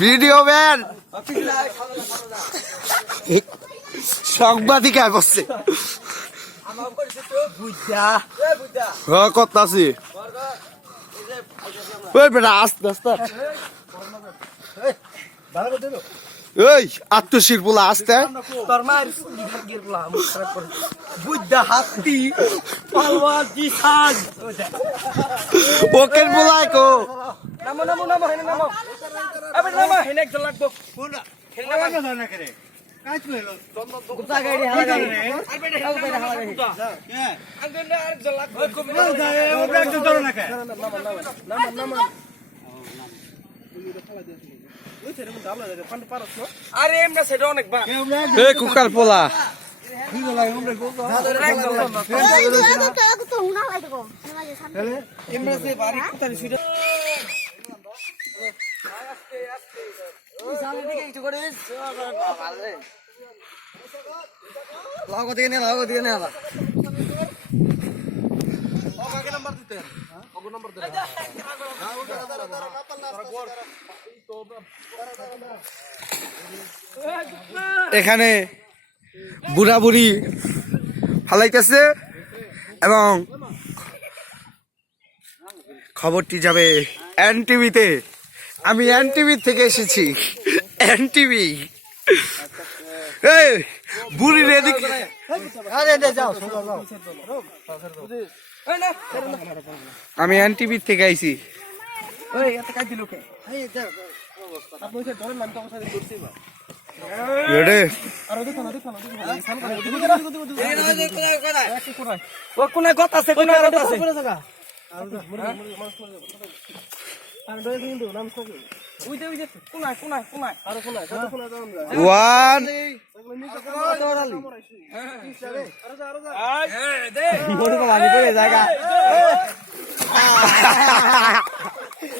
Video man. সাংবাদিকায় বসছে। হ্যাঁ করতাছি। ওই বেটা আস্তে আস্তে। এই আত্মশির বলা আসতে। তোর মায়ের গিরলা বুদ্ধা হাতি পালওয়ান জিসান ওকে বলাই কো। নামো নামো নামো হেনে নামো। আবে নামো হেনে একজন লাগবো। গুপ্তা গাড়ি হালা গাড়ি। আলবেটে হালা গাড়ি আলবেটে আরেকজন লাগবো। নামো নামো। আরে এমনা সেটা অনেক বা কুকার পোলা বাড়ি কোথায় ছিল লাগো দিকে নে লাগো দিকে নে আবার এখানে বুড়া বুড়ি ফালাইতেছে এবং খবরটি যাবে এন টিভিতে আমি এন টিভি থেকে এসেছি। এন টিভি এই না আমি এন টিভি থেকে আইছি। ওই এত কাজ দিল কে এই যা আপনি সে ধরেন নাম তো কথা করছি বা রেডে আর দেখো না দেখো না ও কোনায় গত আছে কোনায় গত আছে আর ডরে কিন্তু নাম সকে ওই যে ওই যে কোনায় কোনায় কোনায় আর কোনায় কত কোনায় দাম যায় ওয়ান দৌড়ালি মোড় তো লাগি করে জায়গা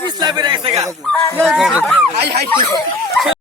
পিছলা বেড়ে গেছে গা